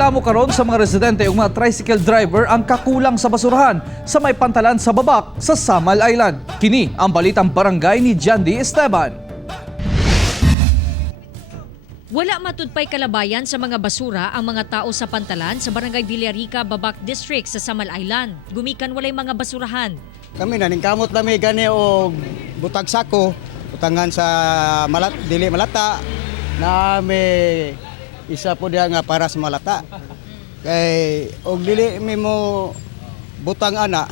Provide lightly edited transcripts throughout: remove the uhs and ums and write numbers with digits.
Reklamo karon sa mga residente ug mga tricycle driver ang kakulang sa basurahan sa may pantalan sa Babak sa Samal Island. Kini ang balitang barangay ni Jandy Esteban. Wala matudpay kalabayan sa mga basura ang mga tao sa pantalan sa Barangay Villarica, Babak District sa Samal Island. Gumikan walay mga basurahan. Kami naningkamot lami gani og butag sako, butangan sa dili malata na may isa po diha nga para sa malata. Kay og dili mi mo butang ana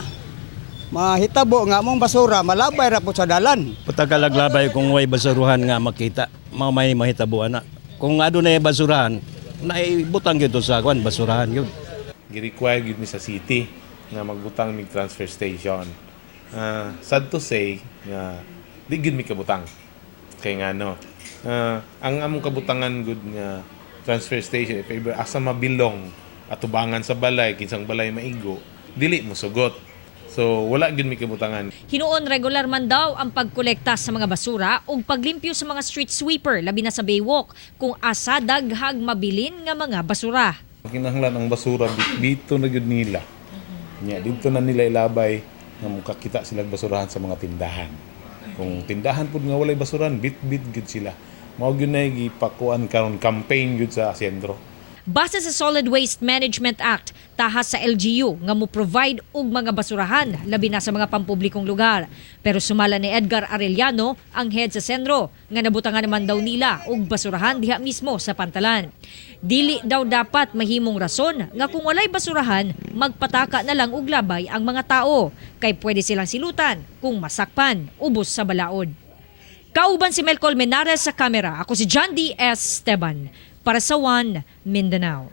mahitabo nga mong basura malabay ra po sa dalan. Patagalaglabay kung way basuruhan nga makita, may mahitabo ana. Kung adunay basurahan, naibutang gyud sa kwan basurahan gyud. Gi-require gyud mi sa city nga magbutang mig transfer station. Sad to say nga di gyud mi kabutang. Kay nga no, ang among kabutangan gud nga transfer station if ever asa mabilong atubangan sa balay kinsang balay maigo, dili mo sugot. So wala gyud mi kabutangan. Hinuon regular man daw ang pagkolekta sa mga basura ug paglimpyo sa mga street sweeper labi na sa baywalk kung asa daghag mabilin nga mga basura. Kinahanglan ang basura dito na gyud nila. Nya dito na nila ilabay nga makakita sila basurahan sa mga tindahan. Kung tindahan pud nga walay basurahan, bit-bit gyud sila. Mao gyud na gipakuan karon campaign gyud sa sentro. Base sa Solid Waste Management Act, tahas sa LGU nga mo provide og mga basurahan labi na sa mga pampublikong lugar. Pero sumala ni Edgar Arellano, ang head sa sentro, nga nabutangan naman daw nila og basurahan diha mismo sa pantalan. Dili daw dapat mahimong rason nga kung walay basurahan, magpataka na lang og labay ang mga tao kay pwede silang silutan kung masakpan ubos sa balaod. Kauban si Mel Colmenares sa kamera, ako si Jandy Esteban para sa One Mindanao.